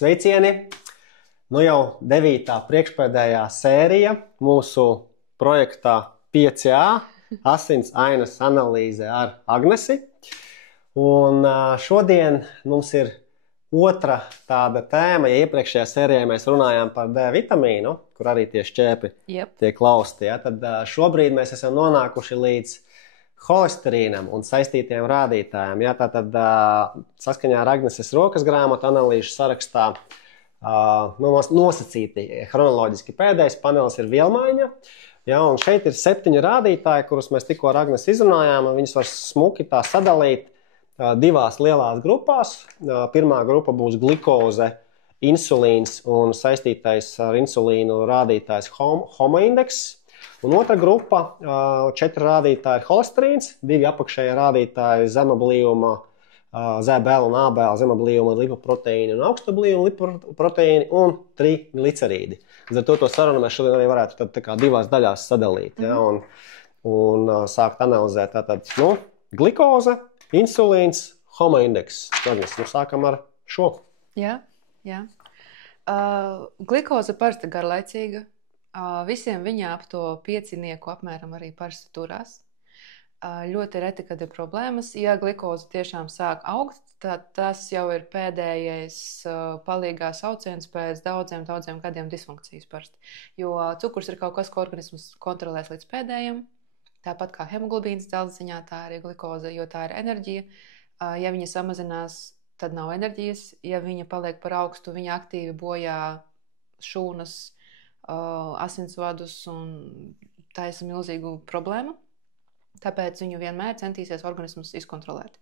Sveicieni! Nu jau 9. priekšpēdējā sērija mūsu projektā 5A asins ainas analīze ar Agnesi. Un šodien mums ir otra tāda tēma. Ja iepriekšējā sērijā mēs runājām par D vitamīnu, kur arī tie šķēpi tiek lausti, tad šobrīd mēs esam nonākuši līdz holesterīnam un saistītiem rādītājiem. Tātad saskaņā ar Agneses rokas grāmatu analīžu sarakstā nosacīti chronoloģiski pēdējais panelis ir vielmaiņa. Un šeit ir 7 rādītāji, kurus mēs tikko ar Agnesu izrunājām. Viņus var smuki tā sadalīt divās lielās grupās. Pirmā grupa būs glikoze, insulīns un saistītais ar insulīnu rādītājs homoindeks. Un otra grupa, 4 rādītāji ir holesterīns, 2 apakšējie rādītāji zema blīvuma, ZBL un ABL, zema blīvuma lipoproteīni un augsta blīvuma lipoproteīni un 3 glicerīdi. Līdz ar to sarunu mēs šodien arī varētu tad, tā kā divās daļās sadalīt un sākt analizēt. Tātad, glikoze, insulīns, homoindeks. Sākam ar šo. Jā. Glikoze parasti garlaicīga. Visiem viņa ap to 5 apmēram arī parasti turās. Ļoti reti, kad ir problēmas. Ja glikoze tiešām sāk augt, tad tas jau ir pēdējais palīgā sauciens pēc daudziem gadiem disfunkcijas parasti. Jo cukurs ir kaut kas, ko organisms kontrolēs līdz pēdējiem. Tāpat kā hemoglobīns dzelzceļā, tā ir glikoze, jo tā ir enerģija. Ja viņa samazinās, tad nav enerģijas. Ja viņa paliek par augstu, viņa aktīvi bojā šūnas, asinsvadus un taisa milzīgu problēmu. Tāpēc viņu vienmēr centīsies organisms izkontrolēt.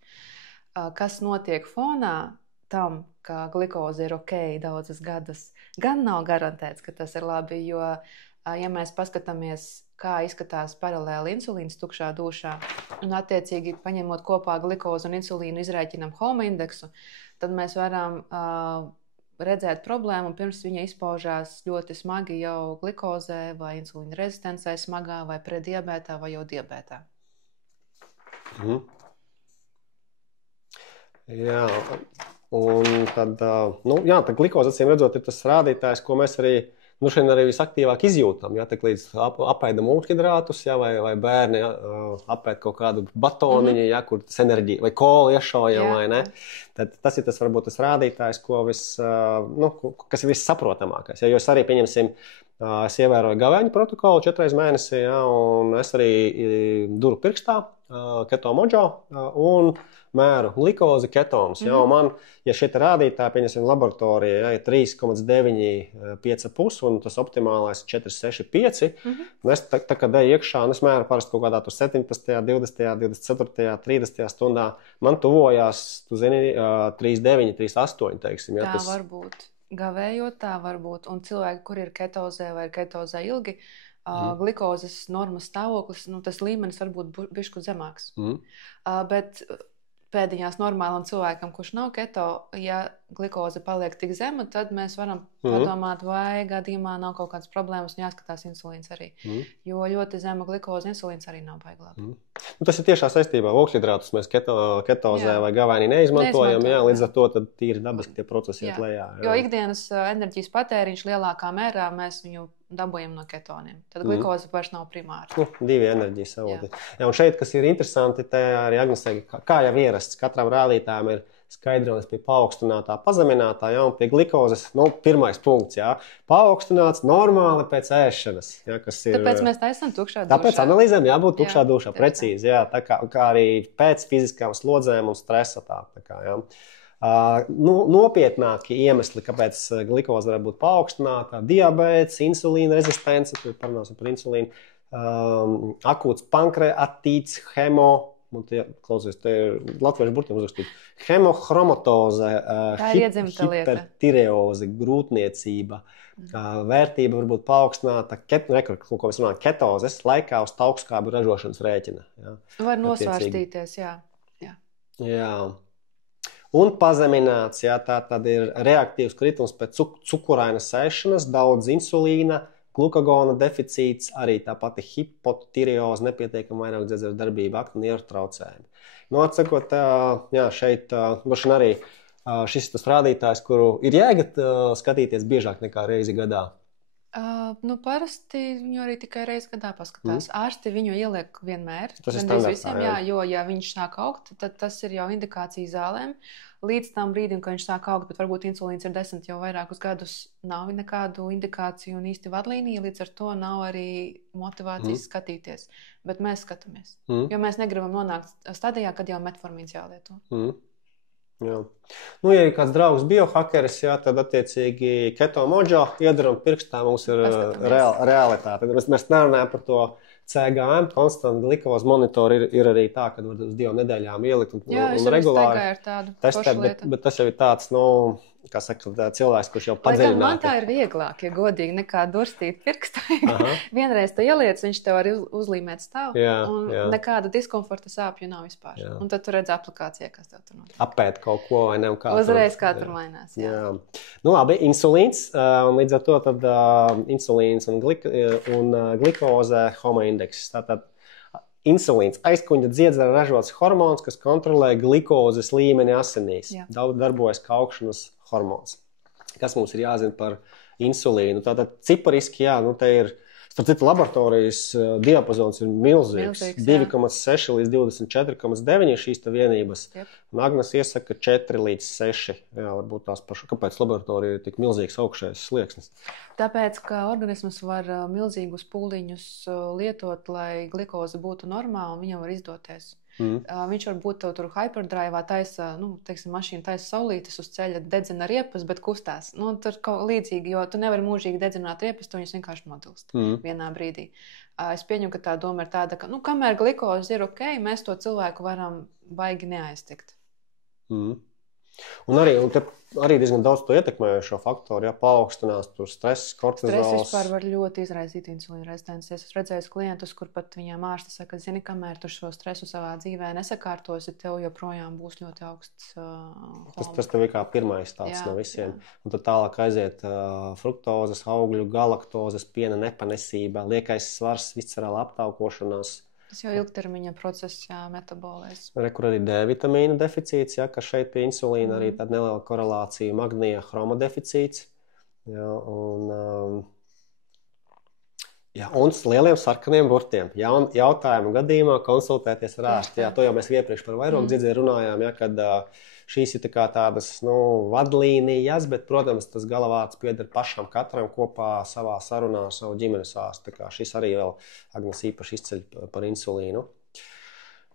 Kas notiek fonā tam, ka glikoze ir ok daudzas gadus, gan nav garantēts, ka tas ir labi, jo, ja mēs paskatāmies, kā izskatās paralēli insulīns tukšā dūšā, un attiecīgi paņemot kopā glikozu un insulīnu izrēķinam homoindeksu, tad mēs varam redzēt problēmu, pirms viņa izpaužās ļoti smagi jau glikozē vai insulīna rezistencē smagā vai prediabētā vai jau diabētā. Jā, un tad, tad glikoze, acīm redzot, ir tas rādītājs, ko mēs arī šodien arī visaktīvāk izjūtam. Tak līdz apēdam ūdhidrātus, vai bērni apēd kaut kādu batoniņu, kur tas enerģija, vai kolu iešaujam, vai ne. Tad tas ir tas, varbūt, tas rādītājs, kas ir vissaprotamākais. Jo es arī, pieņemsim, es ievēroju gavēņu protokolu 4 reizes mēnesī, un es arī duru pirkstā keto mojo un mēru glikozi ketonus. Man, ja šie rādītāji, pieņemsim, laboratorijā, ir 3,9, 5,5 un tas optimālais 4,6,5, un es tā kad eju iekšā, un es mēru parasti kaut kādā 17, 20, 24, 30 stundā, man tuvojās, 3,9, 3,8, teiksim. Tā var būt. Gavējot tā var būt. Un cilvēki, kur ir ketozē vai ir ketozē ilgi, glikozes normas stāvoklis, tas līmenis var būt bišķi zemāks. Bet pēdiņās normālam cilvēkam, kurš nav keto, ja glikoze paliek tik zema, tad mēs varam padomāt, vai gadījumā nav kaut kādas problēmas un jāskatās insulīns arī. Jo ļoti zema glikoze insulīns arī nav baigi labi. Tas ir tiešā saistībā. Ūdhidrātus mēs ketozē vai gavēnī neizmantojam. Līdz ar to tad tīri dabiski tie procesi iet lejā. Jo ikdienas enerģijas patēriņš lielākā mērā mēs viņu dabūjam no ketoniem. Tad glikoze vairs nav primāra. 2 enerģijas avoti. Un šeit, kas ir interesanti, te arī Agnesē, kā jau ierasts, katram rādītājam ir skaidrojums pie paaugstinātā, pazeminātā, un pie glikozes, pirmais punkts, paaugstināts normāli pēc ēšanas. Tāpēc mēs taisam tukšā dušā. Tāpēc analīzēm jābūt tukšā dušā, precīzi, tā kā arī pēc fiziskām slodzēm un stresa tā kā. Nopietnāki iemesli, kāpēc glikoze var būt paaugstināta, diabēts, insulīna rezistence, parunāsim par insulīnu, akūts pankreatīts, klausies, te ir latviešu burtiem uzrakstīt, hemohromatoze, hipertireoze, grūtniecība, vērtība var būt paaugstināta, ko mēs runājam, ketozes laikā uz augstskābju ražošanas rēķina. Var nosvērstīties, Jā. Un pazemināts, tā tad ir reaktīvs kritums pēc cukurainas ēšanas, daudz insulīna, glukagona deficīts, arī tā pati hipotireoze, nepietiekama vairāk dzelzceļa darbība, aktu nieru traucējumi. Atsakot, šeit arī šis tas rādītājs, kuru ir jēga skatīties biežāk nekā reizi gadā? Parasti viņu arī tikai reizi gadā paskatās. Ārsti viņu ieliek vienmēr. Tas ir standartā, jo, ja viņš sāk augt, tad tas ir jau indikācija zālēm. Līdz tam brīdim, kad viņš sāk augt, bet varbūt insulīns ir 10 jau vairākus gadus, nav nekādu indikāciju un īsti vadlīniju, līdz ar to nav arī motivācijas skatīties. Bet mēs skatāmies, jo mēs negribam nonākt stadijā, kad jau metformīns jālieto. Jā. Ja ir kāds draugs biohakeris, tad attiecīgi keto mojo iedaram pirkstā mums ir realitāte. Mēs nerunājam par to CGM, konstantu glikozu monitoru ir arī tā, kad var uz 2 nedēļām ielikt un regulāri testēt, bet tas jau ir tāds, kā saka, cilvēks, kurš jau padziļināti. Man tā ir vieglāk, ja godīgi, nekā durstīt pirkstā. Vienreiz tu ieliec, viņš tev arī uzlīmēt stāv, un nekāda diskomforta sāpju nav vispār. Jā. Un tad tu redz aplikācijā, kas tev tur notiek. Apēt kaut ko vai ne? Uzreiz kā tur mainās. Jā. Labi, insulīns, un līdz ar to tad insulīns un glikoze homoindeks. Tātad insulīns, aizkuņģa dziedzera ražots hormons, kas kontrolē glikozes līmeni asinīs. Darbojas kā augšanas hormons. Kas mums ir jāzina par insulīnu? Tātad cipariski, te ir, starp citu, laboratorijas diapazons ir milzīgs. 2,6 līdz 24,9 šīs vienības. Un Agnes iesaka 4 līdz 6. Jā, varbūt tās pašu. Kāpēc laboratorija ir tik milzīgs augšējais slieksnis? Tāpēc, ka organisms var milzīgus pūliņus lietot, lai glikoze būtu normāla un viņam var izdoties. Viņš var būt tur hyperdrivā, taisa, mašīna taisa saulītes uz ceļa, dedzina riepas, bet kustās. Tur kaut līdzīgi, jo tu nevari mūžīgi dedzināt riepas, tu viņus vienkārši nodilst vienā brīdī. Es pieņemu, ka tā doma ir tāda, ka, kamēr glikoze ir ok, mēs to cilvēku varam baigi neaiztikt. Un arī diezgan daudz to ietekmējošo faktoru, paaugstinās tur stress, kortizols. Stress vispār var ļoti izraisīt insulīna rezistenci. Es esmu redzējis klientus, kur pat viņiem ārsti saka, zini, kamēr tu šo stresu savā dzīvē nesakārtosi, tev joprojām būs ļoti augsts Tas tev ir kā pirmais tāds no visiem. Un tad tālāk aiziet fruktozes, augļu, galaktozes, piena nepanesība, liekais svars, viscerāla aptaukošanās. Tas jau ilgtermiņa process, metabolēs. Kur arī D vitamīna deficīts, ka šeit pie insulīna arī tāda neliela korelācija magnija hroma deficīts. Un lieliem sarkaniem burtiem. Jautājumu gadījumā konsultēties ar ārsti. To jau mēs iepriekš par vairāk dziedzēju runājām, kad šīs ir tādas vadlīnijas, bet, protams, tas galavārds pieder pašam katram kopā savā sarunā ar savu ģimenes ārstu. Šis arī vēl Agnes īpaši izceļ par insulīnu.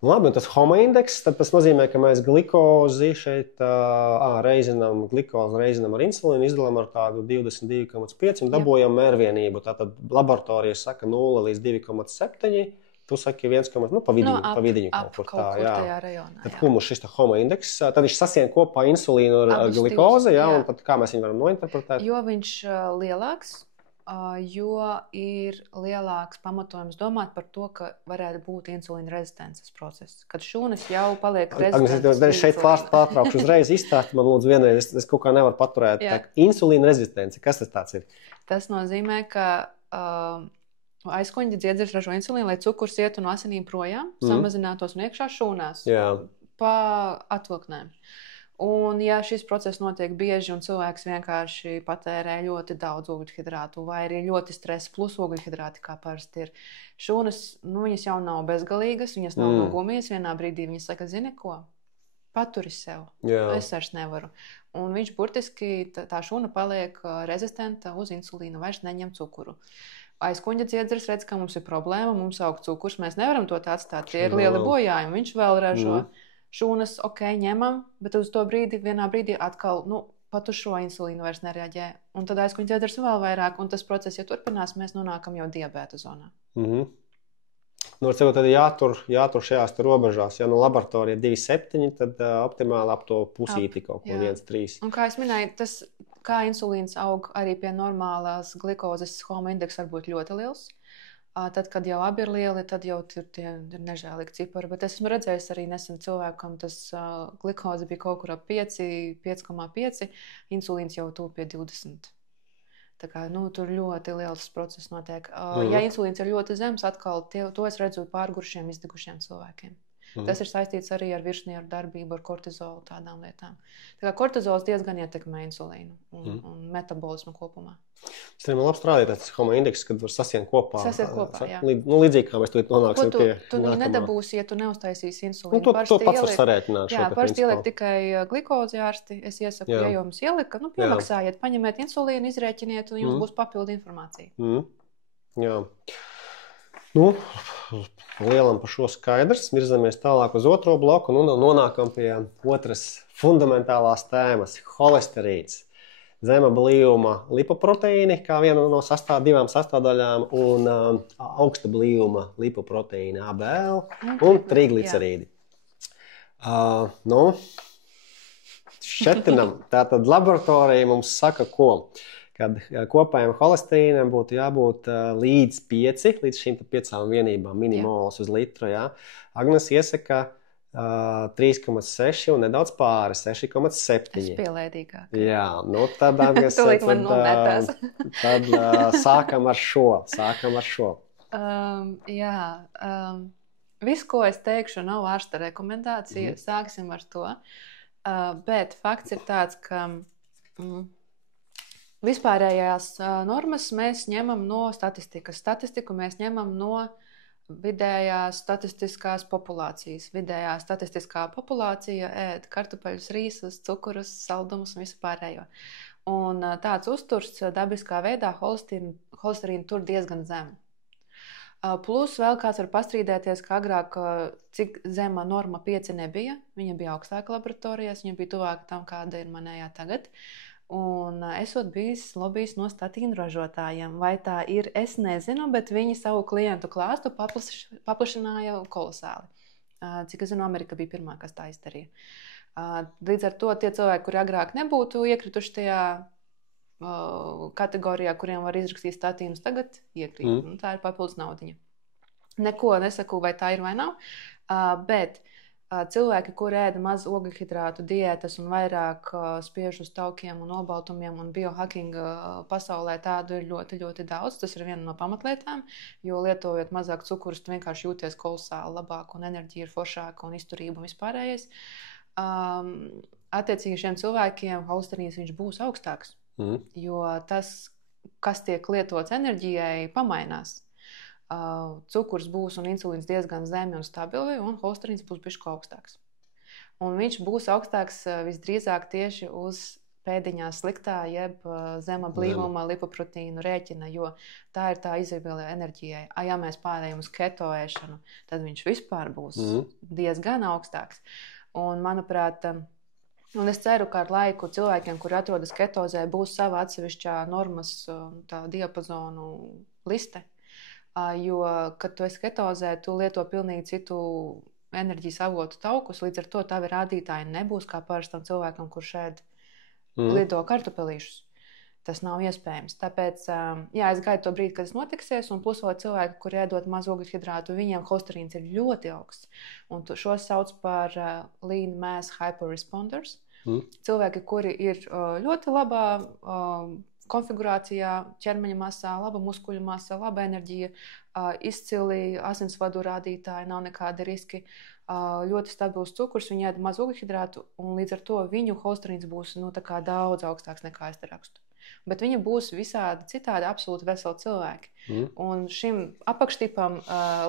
Labi, un tas homoindeks, tad tas nozīmē, ka mēs glikozi šeit reizinām ar insulīnu, izdalām ar tādu 22,5 un dabūjam mērvienību. Tātad laboratorija saka 0 līdz 2,7. Tu saki 1, pa vidiņu kaut kur tā. Tajā rajonā. Tad ko mums šis homoindeks? Tad viņš sasien kopā insulīnu ar glikozi, un tad kā mēs viņu varam nointerpretēt? Jo viņš lielāks, jo ir lielāks pamatojums domāt par to, ka varētu būt insulīna rezistences process. Kad šūnas jau paliek rezistences. Es šeit pārtraukšu uzreiz izstāstu, man lūdzu vienreiz, es kaut kā nevaru paturēt. Insulīna rezistence, kas tas tāds ir? Tas nozīmē, ka aizkuņģa dziedzers ražo insulīnu, lai cukurs ietu no asinīm projām, samazinātos un iekšā šūnās pa atvilknēm. Un ja šis process notiek bieži un cilvēks vienkārši patērē ļoti daudz ugļhidrātu vai arī ļoti stresa plus ugļhidrāti, kā parasti ir, šūnas, viņas jau nav bezgalīgas, viņas nav nogumijas, vienā brīdī viņas saka, zini ko? Paturi sev. Es vairs nevaru. Un viņš burtiski, tā šūna paliek rezistenta uz insulīnu, vairs neņem cukuru. Aizkuņģa dziedzers redz, ka mums ir problēma, mums aug cukurs, mēs nevaram to atstāt, tie ir lieli bojājumi, viņš vēl ražo. Šūnas, ņemam, bet uz to brīdi, vienā brīdī atkal, pat uz šo insulīnu vairs nereaģē. Un tad aizkuņģa dziedzers vēl vairāk, un tas process, ja turpinās, mēs nonākam jau diabēta zonā. Tad jātur šajās robežās. Ja laboratorija 2,7, tad optimāli ap to pusīti kaut ko 1,3. Un kā es minēju, tas, kā insulīns aug arī pie normālās glikozes homoindeks var būt ļoti liels. Tad, kad jau abi ir lieli, tad jau tie ir nežēlīgi cipari. Bet esmu redzējis arī nesen cilvēkam, tas glikoze bija kaut kur ap 5,5, insulīns jau tuvu pie 20. Tā kā, tur ļoti liels process notiek. Ja insulīns ir ļoti zems, atkal to es redzu pārgurušiem, izdegušiem cilvēkiem. Tas ir saistīts arī ar virsnieru darbību, ar kortizolu, tādām lietām. Tā kā kortizols diezgan ietekmē insulīnu un metabolismu kopumā. Tas ir man labi strādāt, tas homo indeks, kad var sasien kopā. Jā. Līdzīgi kā mēs to nonāksim pie nākamā. Tu nedabūsi, ja tu neuztaisīsi insulīnu. To pats var sarēķināt. Jā, parasti ieliek tikai glikozi ārsti. Es iesaku, ja jums ielika, piemaksājiet, paņemiet insulīnu, izrēķiniet, un jums būs papildu informācija. Jā. Lielam par šo skaidrs. Virzamies tālāk uz otro bloku un nonākam pie otras fundamentālās tēmas – holesterīns. Zema blīvuma lipoproteīni, kā viena no divām sastāvdaļām, un augsta blīvuma lipoproteīna ABL un triglicerīdi. Šķetinam, tātad laboratorija mums saka, kad kopējam holesterīnam būtu jābūt līdz 5, līdz šīm 5 vienībām minimols uz litru. Jā. Agnes iesaka 3,6 un nedaudz pāri 6,7. Es pielēdīgāk. Jā, tad Agnes, tad sākam ar šo. Viss, ko es teikšu, nav ārsta rekomendācija. Sāksim ar to. Bet fakts ir tāds, ka vispārējās normas mēs ņemam no statistikas. Statistiku mēs ņemam no vidējās statistiskās populācijas. Vidējā statistiskā populācija ēd kartupeļus, rīsus, cukurus, saldumus un visu pārējo. Un tāds uzturs dabiskā veidā holesterīnu tur diezgan zemu. Plus vēl kāds var pastrīdēties, ka agrāk cik zema norma 5 nebija. Viņa bija augstāka laboratorijās, viņa bija tuvāka tam, kāda ir manējā tagad. Un esot bijis lobijs no statīnu ražotājiem. Vai tā ir, es nezinu, bet viņi savu klientu klāstu paplašināja kolosāli. Cik es zinu, Amerika bija pirmā, kas tā izdarīja. Līdz ar to tie cilvēki, kuri agrāk nebūtu iekrituši tajā kategorijā, kuriem var izrakstīt statīnus, tagad iekrīt. Tā ir papildus naudiņa. Neko nesaku, vai tā ir vai nav, bet cilvēki, kuri ēda maz ogļhidrātu diētas un vairāk spiež uz taukiem un olbaltumiem un biohackinga pasaulē, tādu ir ļoti, ļoti daudz. Tas ir viena no pamatlietām, jo lietojot mazāk cukurus, tu vienkārši jūties kolosāli labāk un enerģija ir foršāka un izturība un vispārējais. Attiecīgi šiem cilvēkiem holesterīns viņš būs augstāks, jo tas, kas tiek lietots enerģijai, pamainās. Cukurs būs un insulīns diezgan zemi un stabili, un holesterīns būs bišķi augstāks. Un viņš būs augstāks visdrīzāk tieši uz pēdiņās sliktā, jeb zema blīvuma lipoproteīnu rēķina, jo tā ir tā izvēle enerģijai. Ja mēs pārējām uz keto ēšanu, tad viņš vispār būs diezgan augstāks. Un, manuprāt, un es ceru, ka ar laiku cilvēkiem, kuri atrodas ketozē, būs sava atsevišķā normas tā diapazonu liste. Jo, kad tu esi ketozē, tu lieto pilnīgi citu enerģijas avotu taukus, līdz ar to tavi rādītāji nebūs kā parastam cilvēkam, kurš ēd lido kartupelīšus. Tas nav iespējams. Tāpēc, es gaidu to brīdi, kad tas notiksies, un plus vēl cilvēki, kuri ēdot maz ogļhidrātu, viņiem holesterīns ir ļoti augsts. Un šos sauc par lean mass hyperresponders. Cilvēki, kuri ir ļoti labā konfigurācijā, ķermeņa masā, laba muskuļu masa, laba enerģija, izcili asinsvadu rādītāji, nav nekādi riski, ļoti stabils cukurs, viņi ēd maz ogļhidrātu, un līdz ar to viņu holesterīns būs daudz augstāks nekā es te rakstu. Bet viņi būs visādi citādi absolūti veseli cilvēki. Un šim apakštipam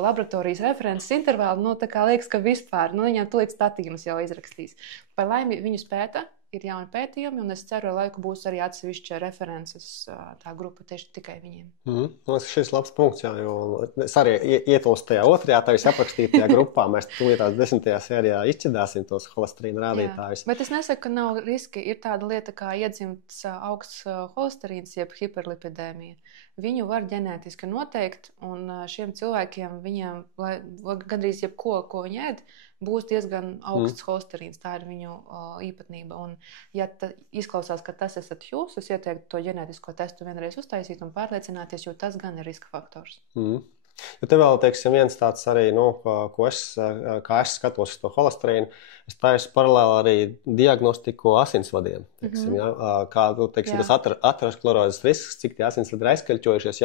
laboratorijas references intervāli, liekas, ka vispār, viņam tulīt statīnus jau izrakstīs. Par laimi viņus pēta, ir jauni pētījumi, un es ceru, ka laiku būs arī atsevišķa references tā grupa tieši tikai viņiem. Šis labs punkts, jo es arī ietilstu tajā otrajā, tevis aprakstītajā grupā. Mēs tūlītās 10. sērijā izšķidāsim tos holesterīna rādītājus. Bet es nesaku, ka nav riski. Ir tāda lieta kā iedzimts augsts holesterīns, jeb hiperlipidēmija. Viņu var ģenētiski noteikt, un šiem cilvēkiem viņiem, gandrīz jebko, ko viņi ēd, būs diezgan augsts holesterīns. Tā ir viņu īpatnība. Un, ja izklausās, ka tas esat jūs, es ieteiktu to ģenētisko testu vienreiz uztaisīt un pārliecināties, jo tas gan ir riska faktors. Jo te vēl, teiksim, viens tāds arī, kā es skatos uz to holesterīnu, es taisu paralēli arī diagnostiku asinsvadiem. Teiksim, kā, teiksim, tas aterosklerozes risks, cik tie asinsvadi ir aizkaļķojušies,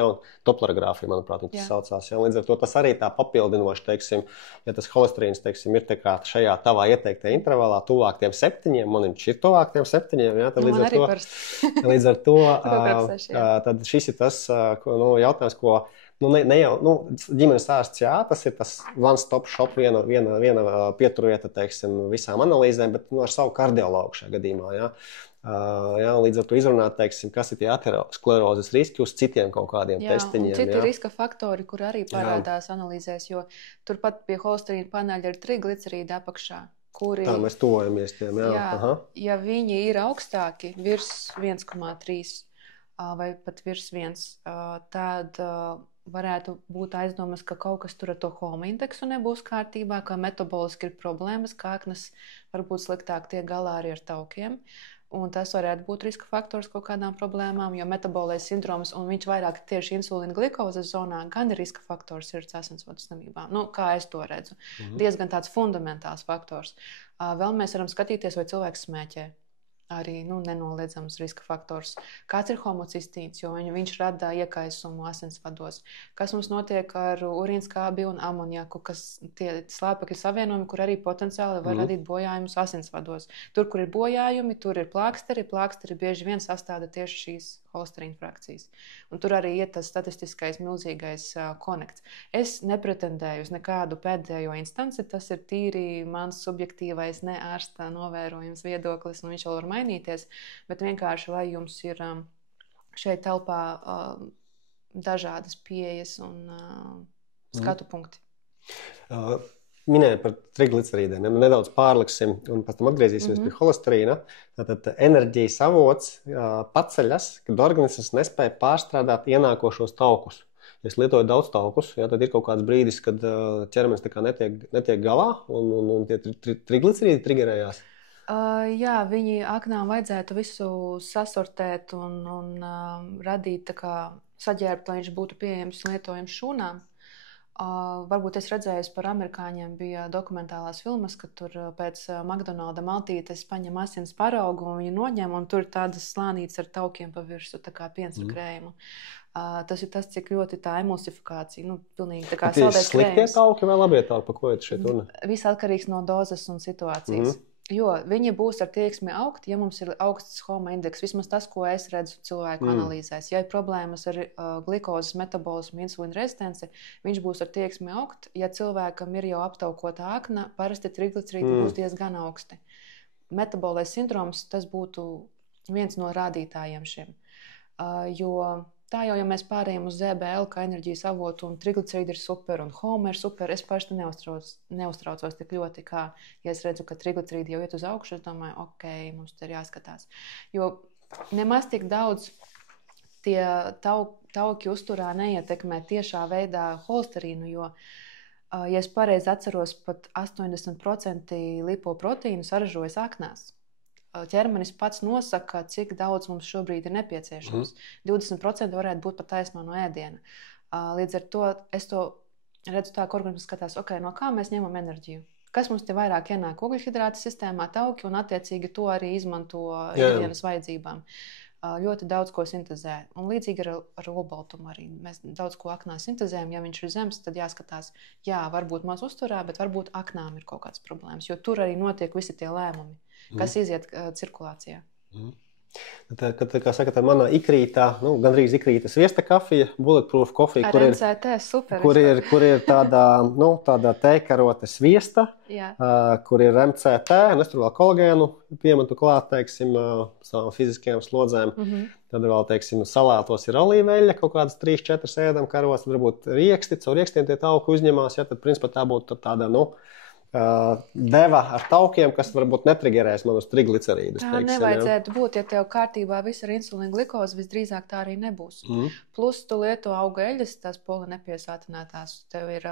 toplarogrāfija, manuprāt, tas saucās. Līdz ar to tas arī tā papildinoši, teiksim, ja tas holesterīns, teiksim, ir tā kā šajā tavā ieteiktajā intervalā tuvāk tiem 7, man viņš ir tuvāk tiem 7, tad līdz ar to tad šis ir tas jautājums, ko ne jau ģimenes ārsts, tas ir tas one-stop shop, viena pieturvieta, teiksim, visām analīzēm, bet ar savu kardiologu šajā gadījumā. Līdz ar to izrunāt, teiksim, kas ir tie aterosklerozes riski uz citiem kaut kādiem testiņiem. Citi riska faktori, kur arī parādās analīzēs, jo turpat pie holesterīna paneļa ir triglicerīdi apakšā. Tā mēs tuvojamies tiem, Ja viņi ir augstāki, virs 1,3 vai pat virs 1, tad varētu būt aizdomas, ka kaut kas tur ar to homa indeksu nebūs kārtībā, ka metaboliski ir problēmas, kāknes varbūt sliktāk tiek galā arī ar taukiem. Un tas varētu būt riska faktors kaut kādām problēmām, jo metabolais sindroms, un viņš vairāk tieši insulīna glikozes zonā, gan riska faktors sirds asinsvadu slimībām. Kā es to redzu. Diezgan tāds fundamentāls faktors. Vēl mēs varam skatīties, vai cilvēks smēķē. Arī nenoliedzams riska faktors. Kāds ir homocistīns, jo viņš rada iekaisumu asinsvados. Kas mums notiek ar urīnskābi un amoniaku, kas tie slāpekļu savienojumi, kur arī potenciāli var radīt bojājumus asinsvados. Tur, kur ir bojājumi, tur ir plāksteri. Plāksteri bieži vien sastāda tieši šīs holesterīna frakcijas. Un tur arī ir tas statistiskais milzīgais konekts. Es nepretendēju uz nekādu pēdējo instanci, tas ir tīri mans subjektīvais, ne ārsta novērojums viedoklis, un viņš vēl var mainīties, bet vienkārši, lai jums ir šeit telpā dažādas pieejas un skatu punkti. Minēju par triglicerīdiem, nedaudz pārliksim un pēc tam atgriezīsimies pie holesterīna. Tātad enerģijas avots paceļas, kad organisms nespēja pārstrādāt ienākošos taukus. Ja es lietoju daudz taukus, tad ir kaut kāds brīdis, kad ķermenis tā kā netiek galā un tie triglicerīdi trigerējās. Viņi aknām vajadzētu visu sasortēt un radīt tā kā saģērbt, lai viņš būtu pieejams un lietojams šūnām. Varbūt es redzēju, par amerikāņiem bija dokumentālās filmas, ka tur pēc McDonalda maltītes paņem asins paraugu un viņi noņem, un tur tādas slānītes ar taukiem pa virsu, tā kā piens ar krējumu. Tas ir tas, cik ļoti tā emulsifikācija, pilnīgi tā kā saldēs krējums. Sliktie tauki vai labie tauki, pa ko ir šeit runa? Viss atkarīgs no dozes un situācijas. Jo viņi būs ar tieksmi augt, ja mums ir augsts homa indeks. Vismaz tas, ko es redzu cilvēku analīzēs. Ja ir problēmas ar glikozes metabolismu, insulīna rezistenci, viņš būs ar tieksmi augt. Ja cilvēkam ir jau aptaukota akna, parasti triglicerīdi būs diezgan augsti. Metabolais sindroms, tas būtu viens no rādītājiem šiem. Jo tā jau, ja mēs pārējām uz ZBL, kā enerģijas avotu, un triglicerīdi ir super, un homa ir super, es paši neuztraucos tik ļoti, kā, ja es redzu, ka triglicerīdi jau iet uz augšu, es domāju, ok, mums te ir jāskatās. Jo nemaz tik daudz tie tauki uzturā neietekmē tiešā veidā holesterīnu, jo, ja es pareizi atceros, pat 80% lipoproteīnu saražojas aknās. Ķermenis pats nosaka, cik daudz mums šobrīd ir nepieciešams. 20% varētu būt pat taisno no ēdiena. Līdz ar to es to redzu tā, ka organisms skatās, no kā mēs ņemam enerģiju. Kas mums te vairāk ienāk ugļhidrāta sistēmā, tauki, un attiecīgi to arī izmanto ikdienas vajadzībām. Ļoti daudz ko sintezē. Un līdzīgi ar olbaltumu arī. Mēs daudz ko aknā sintezējam. Ja viņš ir zems, tad jāskatās, varbūt maz uzturā, bet varbūt aknām ir kaut kādas problēmas, jo tur arī notiek visi tie lēmumi, kas iziet cirkulācijā. Kad, kā saka, tā manā ikrītā, gandrīz ikrīta sviesta kafija, bulletproof kofija, kur ir tāda tēkarote sviesta, kur ir MCT, un es tur vēl kolagēnu piemetu klāt, teiksim, savām fiziskajām slodzēm. Tad vēl, teiksim, salātos ir olīveļa, kaut kādas 3-4 ēdam karos, tad varbūt rieksti, caur riekstiem tie tauki uzņemās, tad principā tā būtu tāda, deva ar taukiem, kas varbūt netrigerēs man uz triglicerīdus. Tā nevajadzētu būt, ja tev kārtībā viss ar insulīna glikozi, visdrīzāk tā arī nebūs. Plus tu lieto auga eļas, tās polinepiesātinātās, tev ir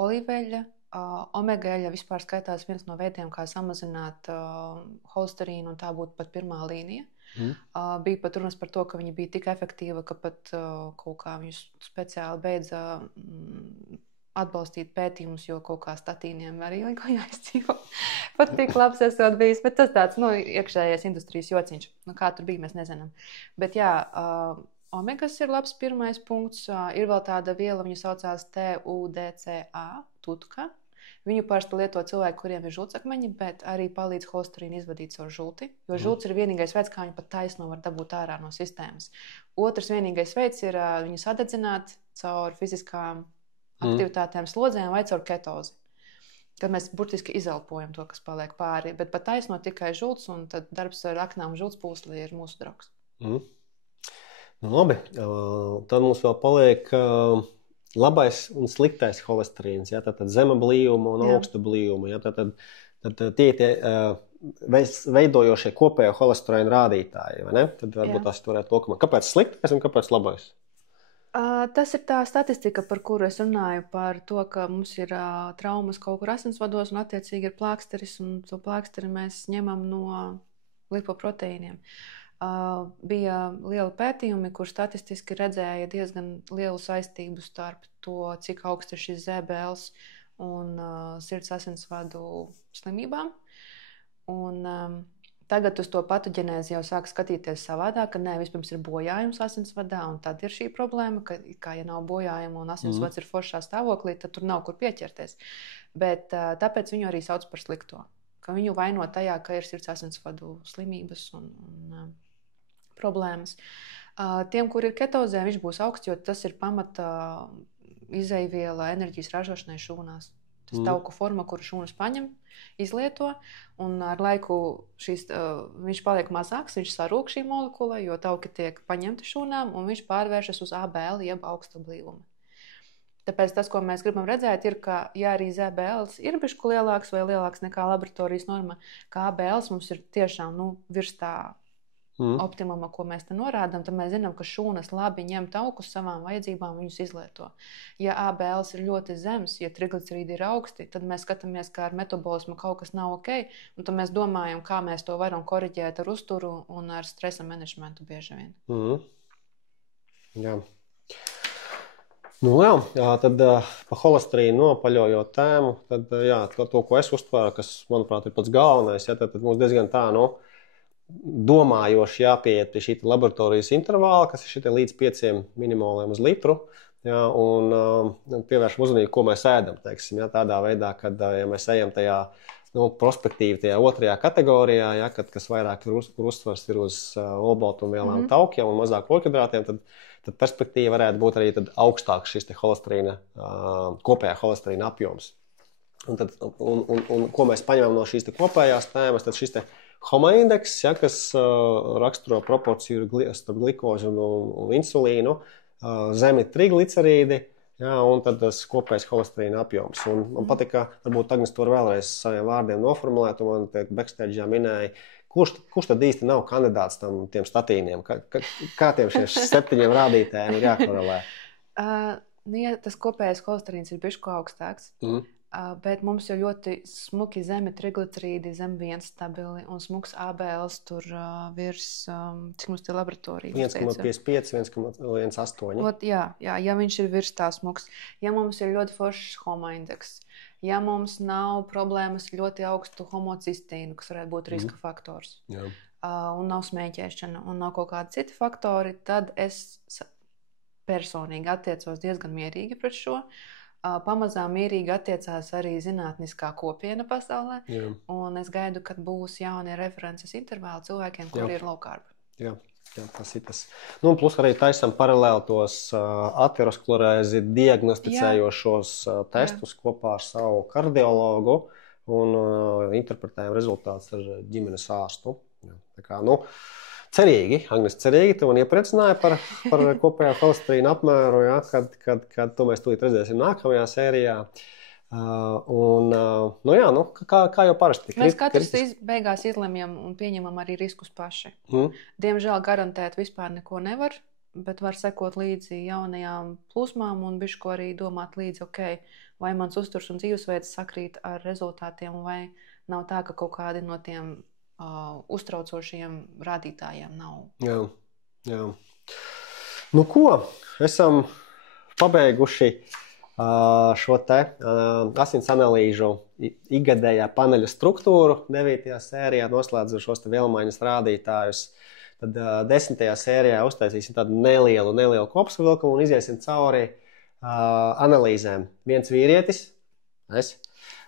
olīveļa, Omega-eļļa vispār skaitās viens no veidiem, kā samazināt holesterīnu, un tā būtu pat pirmā līnija. Bija pat runas par to, ka viņa bija tik efektīva, ka pat kaut kā viņus speciāli beidza atbalstīt pētījumus, jo kaut kā statīniem arī laikā jāizdzīvo. Pat tik labs esot bijis, bet tas tāds, iekšējais industrijas jociņš. Kā tur bija, mēs nezinām. Bet jā, omegas ir labs pirmais punkts. Ir vēl tāda viela, viņu saucās TUDCA, tutka. Viņu parasti lieto cilvēki, kuriem ir žultsakmeņi, bet arī palīdz holesterīnu izvadīt caur žulti, jo žults ir vienīgais veids, kā viņu pat taisno var dabūt ārā no sistēmas. Otrs vienīgais veids ir viņu sadedzināt caur fiziskām aktivitātēm, slodzēm vai caur ketozi. Kad mēs burtiski izelpojam to, kas paliek pāri, bet pat taisno tikai žults, un tad darbs ar aknām žults pūslī ir mūsu draugs. Nu, labi, tad mums vēl paliek labais un sliktais holesterīns, ja, tad zema blīvuma un augsta blīvuma. Ja, tad tie veidojošie kopējo holesterīnu rādītāji, vai ne? Tad varbūt tas varētu lokumā. Kāpēc sliktais un kāpēc labais? Tas ir tā statistika, par kuru es runāju, par to, ka mums ir traumas kaut kur asinsvados un attiecīgi ir plāksteris, un to plāksteri mēs ņemam no lipoproteīniem. Bija lieli pētījumi, kur statistiski redzēja diezgan lielu saistību starp to, cik augsts ir šis ZBLs un sirds asinsvadu slimībām. Un tagad uz to patoģenēzi jau sāk skatīties savādāk, ka vispirms ir bojājums asinsvadā, un tad ir šī problēma, ka, ja nav bojājuma un asinsvads ir foršā stāvoklī, tad tur nav kur pieķerties. Bet tāpēc viņu arī sauc par slikto, ka viņu vaino tajā, ka ir sirds asinsvadu slimības un problēmas. Tiem, kur ir ketozē, viņš būs augsts, jo tas ir pamata izejviela enerģijas ražošanai šūnās. Tas tauku forma, kuru šūnas paņem, izlieto, un ar laiku viņš paliek mazāks, viņš sarūk šī molekula, jo tauki tiek paņemti šūnām, un viņš pārvēršas uz ABL, jeb augsta blīvuma. Tāpēc tas, ko mēs gribam redzēt, ir, ka, ja arī ZBLs ir bišķi lielāks vai lielāks nekā laboratorijas norma, ka ABLs mums ir tiešām virs tā optimuma, ko mēs te norādām, tad mēs zinām, ka šūnas labi ņem taukus savām vajadzībām, viņus izlieto. Ja ABLs ir ļoti zems, ja triglicerīdi ir augsti, tad mēs skatāmies, ka ar metabolismu kaut kas nav ok, un tad mēs domājam, kā mēs to varam koriģēt ar uzturu un ar stresa menedžmentu bieži vien. Jā. Tad pa holesterīnu nopaļojot tēmu, tad to, ko es uztvēru, kas, manuprāt, ir pats galvenais, tad mums diezgan tā, domājoši jāpieiet pie šī laboratorijas intervāla, kas ir šitie līdz 5 minimoliem uz litru, un pievēršam uzmanību, ko mēs ēdam, teiksim, tādā veidā, kad ja mēs ejam tajā prospektīvi tajā otrajā kategorijā, kas vairāk kur uzsvars ir uz olbaltumvielām, taukiem un mazāk olhidrātiem, tad perspektīva varētu būt arī tad augstāks šis holesterīna, kopējā holesterīna apjoms. Un ko mēs paņemam no šīs kopējās tēmas, tad šis HOMA indeks, kas raksturo proporciju starp glikozi un insulīnu, zemi triglicerīdi, un tad tas kopējais holesterīna apjoms. Un man patīk, ka varbūt Agnes to vēlreiz saviem vārdiem noformulēt, un man backstage'ā minēja, kurš tad īsti nav kandidāts tiem statīniem? Kā tiem šie 7 rādītājiem ir jākorelē? Tas kopējais holesterīns ir bišķi augstāks. Bet mums jau ļoti smuki zemi triglicerīdi, zem 1 stabili un smuks ABLs tur virs, cik mums tie laboratorija? 1,55, 1,18. Ja viņš ir virs tā smuks. Ja mums ir ļoti foršs HOMA indeks, ja mums nav problēmas ļoti augstu homocistīnu, kas varētu būt riska faktors, un nav smēķēšana, un nav kaut kādi citi faktori, tad es personīgi attiecos diezgan mierīgi pret šo. Pamazām mierīgi attiecās arī zinātniskā kopiena pasaulē, un es gaidu, kad būs jaunie references intervāli cilvēkiem, kuri ir low carb. Jā, tas ir tas. Plus arī taisam paralēli tos aterosklerēzi diagnosticējošos testus kopā ar savu kardiologu un interpretējam rezultātus ar ģimenes ārstu. Tā kā, cerīgi, Agnes, cerīgi tev un iepriecināja par kopējā holesterīna apmēru, kad to mēs tūlīt redzēsim nākamajā sērijā. Kā jau parasti. Mēs katrs beigās izlemjam un pieņemam arī riskus paši. Diemžēl garantēt vispār neko nevar, bet var sekot līdzi jaunajām plūsmām un bišķi arī domāt līdzi, vai mans uzturs un dzīvesveids sakrīt ar rezultātiem, vai nav tā, ka kaut kādi no tiem uztraucošiem rādītājiem nav. Jā. Nu ko, esam pabeiguši šo te asins analīžu ikgadējā paneļa struktūru 9. sērijā, noslēdzot šos te vielmaiņas rādītājus. Tad 10. sērijā uztaisīsim tādu nelielu kopsavilkumu un iziesim cauri analīzēm. Viens vīrietis,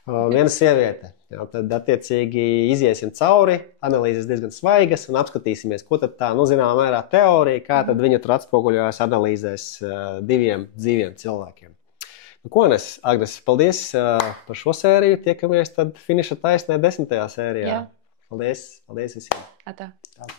viena sieviete. Jā, tad attiecīgi iziesim cauri, analīzes diezgan svaigas un apskatīsimies, ko tad tā, zināmā mērā teorija, kā tad viņa tur atspoguļojas analīzēs diviem dzīviem cilvēkiem. Nu, ko, Agnes, paldies par šo sēriju. Tiekamies tad finiša taisnē 10. sērijā. Jā. Paldies visiem. Atā. Tā.